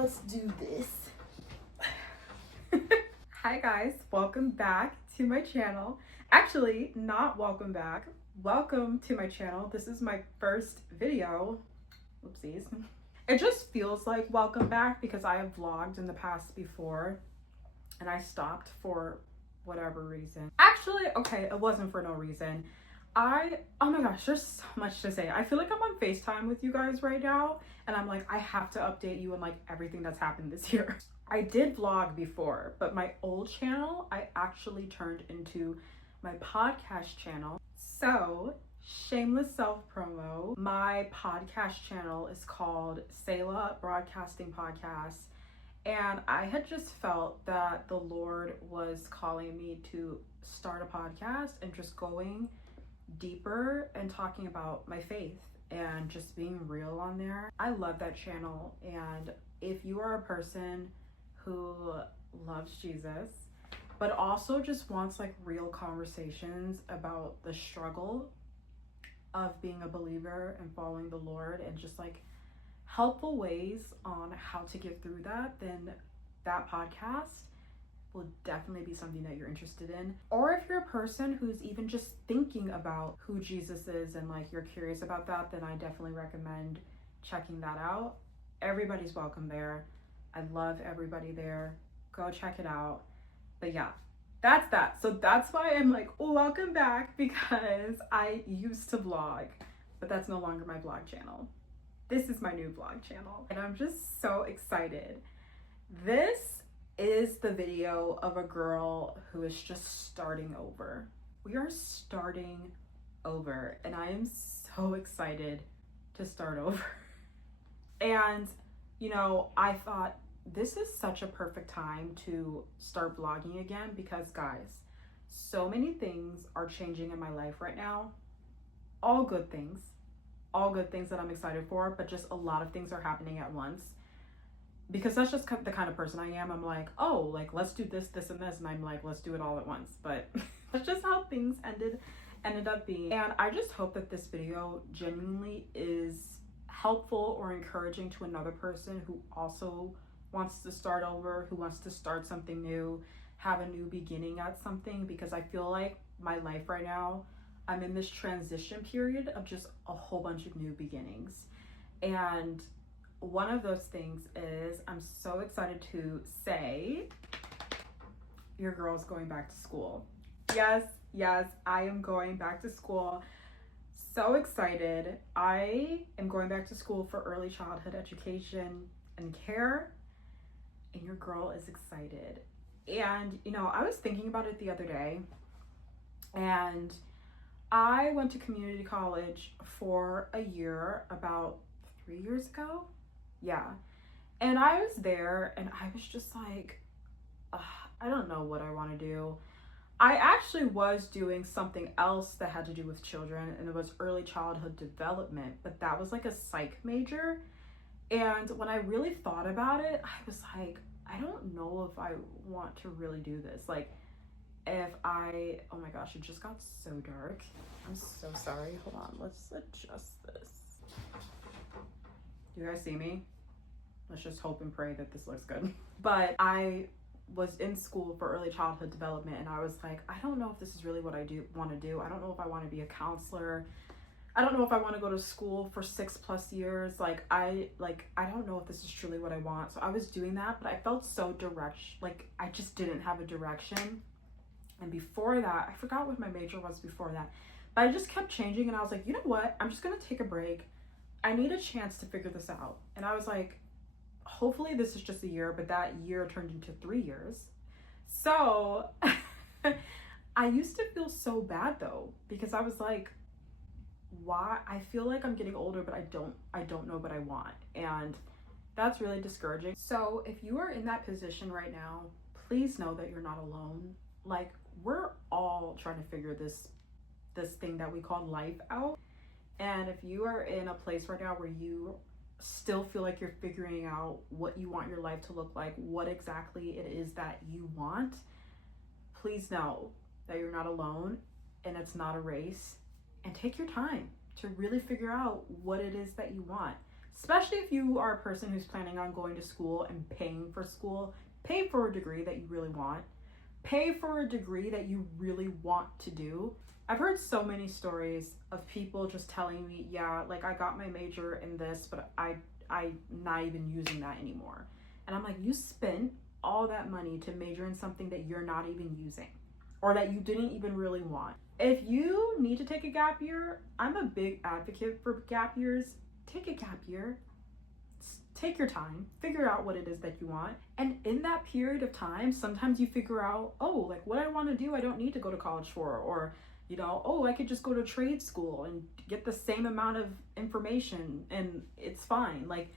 Let's do this. Hi guys, welcome back to my channel. Actually, not welcome back. Welcome to my channel. This is my first video. Whoopsies. It just feels like welcome back because I have vlogged in the past before and I stopped for whatever reason. Actually, okay, it wasn't for no reason. Oh my gosh, there's so much to say. I feel like I'm on FaceTime with you guys right now and I'm like, I have to update you on like everything that's happened this year. I did vlog before, but my old channel, I actually turned into my podcast channel. So, shameless self promo, my podcast channel is called Selah Broadcasting Podcast. And I had just felt that the Lord was calling me to start a podcast and just going deeper and talking about my faith and just being real on there. I love that channel, and if you are a person who loves Jesus but also just wants like real conversations about the struggle of being a believer and following the Lord and just like helpful ways on how to get through that, then that podcast will definitely be something that you're interested in. Or if you're a person who's even just thinking about who Jesus is and like you're curious about that, then I definitely recommend checking that out. Everybody's welcome there. I love everybody there. Go check it out. But yeah, that's that. So that's why I'm like, oh, welcome back, because I used to vlog, but that's no longer my vlog channel. This is my new vlog channel and I'm just so excited. This is the video of a girl who is just starting over. We are starting over and I am so excited to start over. And you know, I thought this is such a perfect time to start vlogging again because guys, so many things are changing in my life right now. All good things that I'm excited for, but just a lot of things are happening at once. Because that's just the kind of person I am. I'm like, oh, like let's do this, this, and this, and I'm like, let's do it all at once. But that's just how things ended up being. And I just hope that this video genuinely is helpful or encouraging to another person who also wants to start over, who wants to start something new, have a new beginning at something. Because I feel like my life right now, I'm in this transition period of just a whole bunch of new beginnings. And one of those things is I'm so excited to say your girl's going back to school. Yes, I am going back to school. So excited. I am going back to school for early childhood education and care, and your girl is excited. And you know, I was thinking about it the other day, and I went to community college for a year about 3 years ago. Yeah. And I was there and I was just like, I don't know what I want to do. I actually was doing something else that had to do with children, and it was early childhood development, but that was like a psych major. And when I really thought about it, I was like, I don't know if I want to really do this. Like, oh my gosh, it just got so dark. I'm so sorry. Hold on, let's adjust this. You guys see me? Let's just hope and pray that this looks good. But I was in school for early childhood development and I was like, I don't know if this is really what I want to do. I don't know if I want to be a counselor. I don't know if I want to go to school for 6+ years. I don't know if this is truly what I want. So I was doing that, but I felt so I just didn't have a direction. And before that, I forgot what my major was before that, but I just kept changing and I was like, you know what? I'm just going to take a break. I need a chance to figure this out. And I was like, hopefully this is just a year, but that year turned into 3 years. So I used to feel so bad though, because I was like, why? I feel like I'm getting older, but I don't know what I want. And that's really discouraging. So if you are in that position right now, please know that you're not alone. Like, we're all trying to figure this thing that we call life out. And if you are in a place right now where you still feel like you're figuring out what you want your life to look like, what exactly it is that you want, please know that you're not alone and it's not a race. And take your time to really figure out what it is that you want. especially if you are a person who's planning on going to school and paying for school. Pay for a degree that you really want. Pay for a degree that you really want to do. I've heard so many stories of people just telling me, yeah, like I got my major in this, but I'm not even using that anymore. And I'm like, you spent all that money to major in something that you're not even using or that you didn't even really want. If you need to take a gap year, I'm a big advocate for gap years. Take a gap year. Take your time, figure out what it is that you want. And in that period of time, sometimes you figure out, oh, like what I want to do, I don't need to go to college for, or, you know, oh, I could just go to trade school and get the same amount of information and it's fine. Like,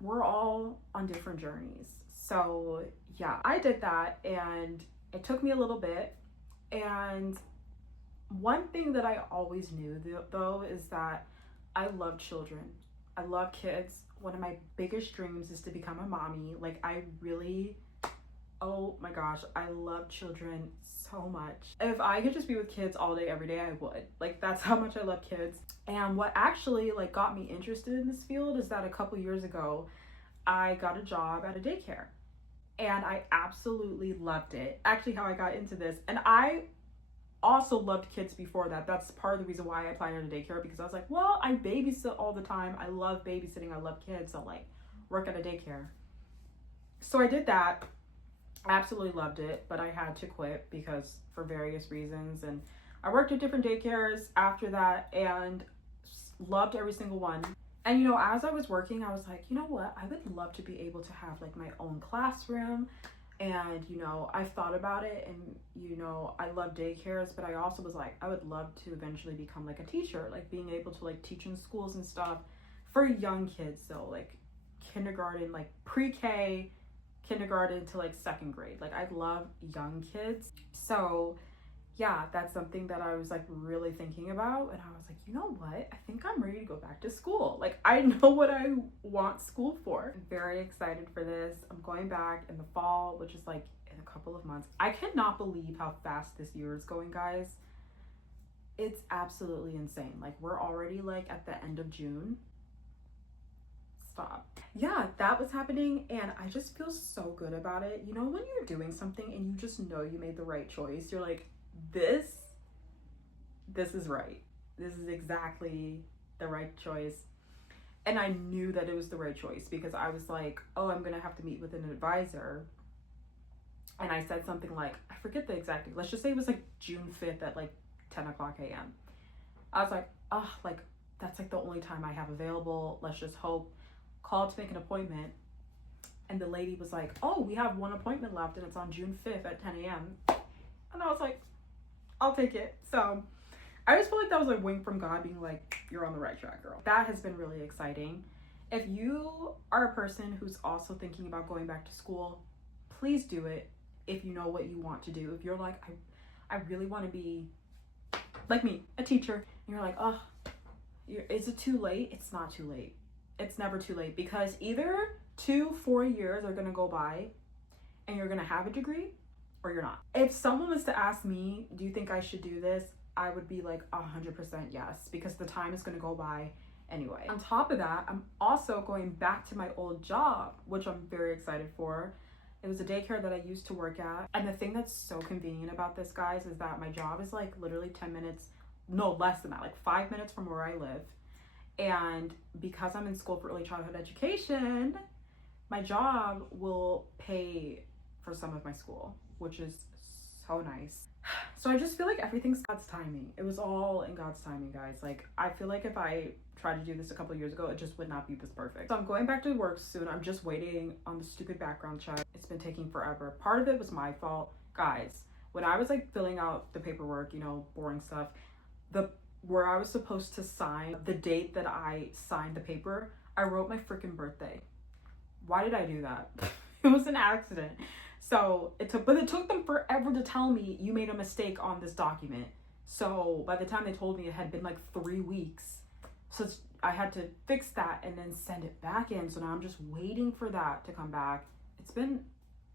we're all on different journeys. So yeah, I did that and it took me a little bit. And one thing that I always knew though is that I love children. I love kids. One of my biggest dreams is to become a mommy. Like, I really, oh my gosh, I love children so much. If I could just be with kids all day, every day, I would. Like, that's how much I love kids. And what actually like got me interested in this field is that a couple years ago, I got a job at a daycare and I absolutely loved it. Actually, how I got into this, and I also loved kids before that. That's part of the reason why I applied at a daycare, because I was like, well, I babysit all the time. I love babysitting. I love kids. So like work at a daycare. So I did that. I absolutely loved it, but I had to quit because for various reasons. And I worked at different daycares after that and loved every single one. And, you know, as I was working, I was like, you know what? I would love to be able to have like my own classroom. And, you know, I've thought about it and, you know, I love daycares, but I also was like, I would love to eventually become like a teacher, like being able to like teach in schools and stuff for young kids. So like kindergarten, like pre-K, kindergarten to like second grade. Like I love young kids. So yeah, that's something that I was like really thinking about. And I was like, you know what? I think I'm ready to go back to school. Like I know what I want school for. I'm very excited for this. I'm going back in the fall, which is like in a couple of months. I cannot believe how fast this year is going, guys. It's absolutely insane. Like we're already like at the end of June. Stop. Yeah, that was happening and I just feel so good about it. You know, when you're doing something and you just know you made the right choice, you're like, this is right. This is exactly the right choice. And I knew that it was the right choice because I was like, oh, I'm gonna have to meet with an advisor. And I said something like, I forget the exact thing. Let's just say it was like June 5th at like 10 o'clock a.m. I was like, oh, like that's like the only time I have available. Let's just hope. Called to make an appointment. And the lady was like, oh, we have one appointment left and it's on June 5th at 10 a.m. And I was like, I'll take it. So I just feel like that was a wink from God being like, you're on the right track, girl. That has been really exciting. If you are a person who's also thinking about going back to school, please do it if you know what you want to do. If you're like, I really want to be like me, a teacher, and you're like, oh, is it too late? It's not too late. It's never too late because either 2-4 years are going to go by and you're going to have a degree or you're not. If someone was to ask me, do you think I should do this? I would be like 100% yes, because the time is going to go by anyway. On top of that, I'm also going back to my old job, which I'm very excited for. It was a daycare that I used to work at. And the thing that's so convenient about this, guys, is that my job is like literally 10 minutes, no less than that, like 5 minutes from where I live. And because I'm in school for early childhood education, my job will pay for some of my school, which is so nice. So I just feel like everything's God's timing. It was all in God's timing, guys. Like, I feel like if I tried to do this a couple of years ago, it just would not be this perfect. So I'm going back to work soon. I'm just waiting on the stupid background check. It's been taking forever. Part of it was my fault. Guys, when I was like filling out the paperwork, you know, boring stuff, where I was supposed to sign the date that I signed the paper, I wrote my freaking birthday. Why did I do that? It was an accident. So it took them forever to tell me you made a mistake on this document. So by the time they told me, it had been like 3 weeks. So I had to fix that and then send it back in. So now I'm just waiting for that to come back. It's been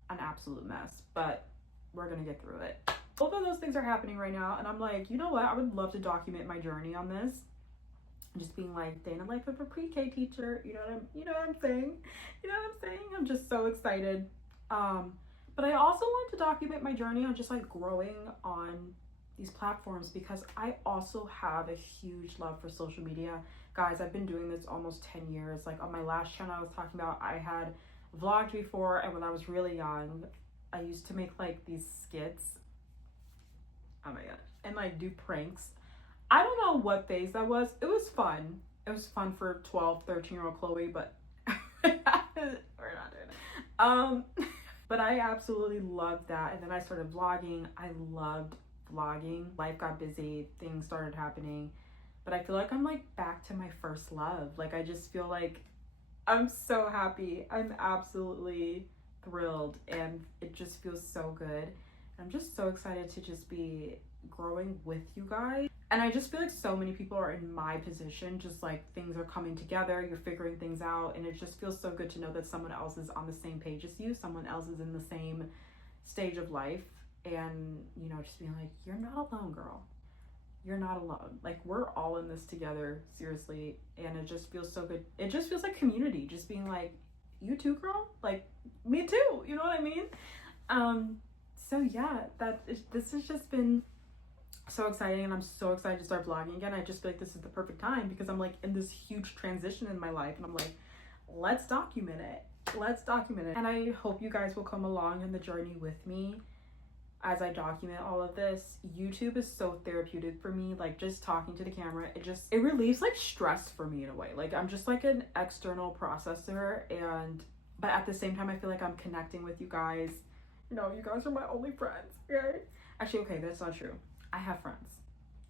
an absolute mess, but we're gonna get through it. Both of those things are happening right now, and I'm like, you know what? I would love to document my journey on this. just being like day in the life of a pre-K teacher. You know what I'm saying? You know what I'm saying? I'm just so excited. But I also want to document my journey on just like growing on these platforms, because I also have a huge love for social media. Guys, I've been doing this almost 10 years. Like on my last channel I was talking about, I had vlogged before, and when I was really young, I used to make like these skits. Oh my god. And like do pranks. I don't know what phase that was. It was fun. It was fun for 12, 13-year-old Chloe, but we're not doing it. But I absolutely loved that. And then I started vlogging. I loved vlogging. Life got busy, things started happening. But I feel like I'm like back to my first love. Like I just feel like I'm so happy. I'm absolutely thrilled, and it just feels so good. I'm just so excited to just be growing with you guys. And I just feel like so many people are in my position, just like things are coming together, you're figuring things out, and it just feels so good to know that someone else is on the same page as you, someone else is in the same stage of life, and you know, just being like, you're not alone, girl. You're not alone. Like, we're all in this together, seriously. And it just feels so good. It just feels like community, just being like, you too, girl? Like, me too, you know what I mean? So yeah, this has just been so exciting, and I'm so excited to start vlogging again. I just feel like this is the perfect time, because I'm like in this huge transition in my life, and I'm like, let's document it. And I hope you guys will come along in the journey with me as I document all of this. YouTube is so therapeutic for me. Like, just talking to the camera, it relieves like stress for me in a way. Like, I'm just like an external processor, but at the same time I feel like I'm connecting with you guys. You know, you guys are my only friends, okay? Actually, okay, that's not true. I have friends,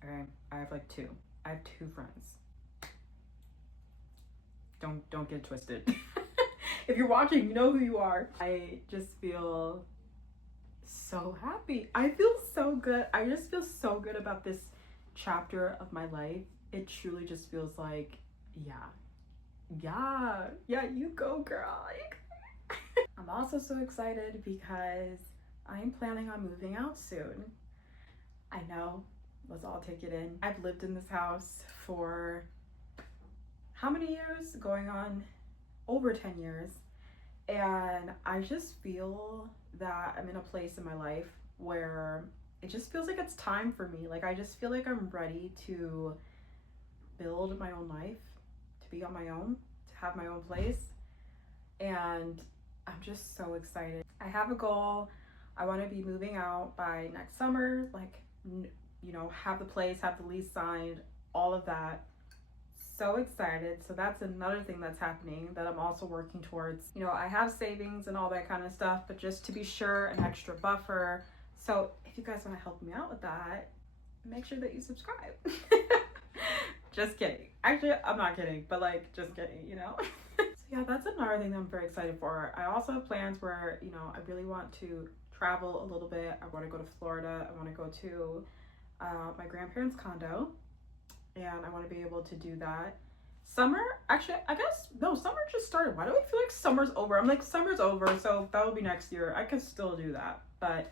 okay? I have like two. I have two friends. Don't get twisted. If you're watching, you know who you are. I just feel so happy. I feel so good. I just feel so good about this chapter of my life. It truly just feels like, yeah, you go, girl. I'm also so excited because I'm planning on moving out soon. I know, let's all take it in. I've lived in this house for how many years? Going on over 10 years. And I just feel that I'm in a place in my life where it just feels like it's time for me. Like, I just feel like I'm ready to build my own life, to be on my own, to have my own place. And I'm just so excited. I have a goal. I want to be moving out by next summer, like, you know, have the place, have the lease signed, all of that. So excited. So that's another thing that's happening that I'm also working towards. You know, I have savings and all that kind of stuff, but just to be sure, an extra buffer. So if you guys want to help me out with that, make sure that you subscribe. Just kidding. Actually, I'm not kidding, but like, just kidding, you know? So yeah, that's another thing that I'm very excited for. I also have plans where, you know, I really want to travel a little bit. I want to go to Florida. I want to go to my grandparents' condo, and I want to be able to do that. Summer, actually, I guess, no, summer just started. Why do I feel like summer's over? I'm like, summer's over, so that will be next year. I could still do that. But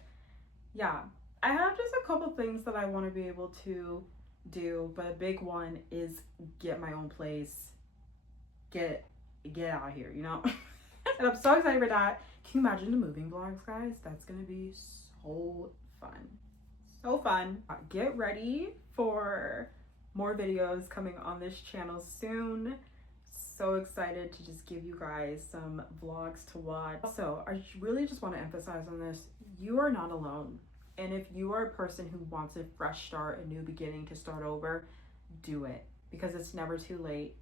yeah, I have just a couple things that I want to be able to do, but a big one is get my own place, get out of here, you know? And I'm so excited for that. Can you imagine the moving vlogs, guys? That's gonna be so fun. So fun. Get ready for more videos coming on this channel soon. So excited to just give you guys some vlogs to watch. Also, I really just want to emphasize on this. You are not alone. And if you are a person who wants a fresh start, a new beginning, to start over, do it, because it's never too late.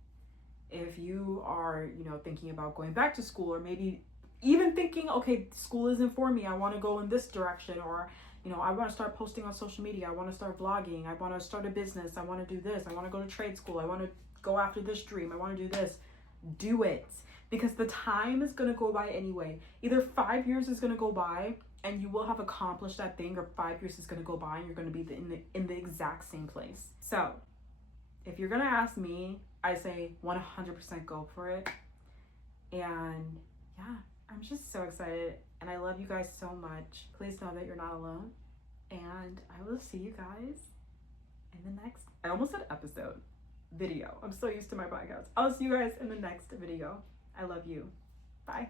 If you are, you know, thinking about going back to school, or maybe even thinking, okay, school isn't for me, I want to go in this direction, or, you know, I want to start posting on social media, I want to start vlogging, I want to start a business, I want to do this, I want to go to trade school, I want to go after this dream, I want to do this. Do it, because the time is going to go by anyway. Either 5 years is going to go by and you will have accomplished that thing, or 5 years is going to go by and you're going to be in the exact same place. So if you're going to ask me, I say 100% go for it. And yeah, I'm just so excited, and I love you guys so much. Please know that you're not alone, and I will see you guys in the next, I almost said episode. video. I'm so used to my podcast. I'll see you guys in the next video. I love you. Bye.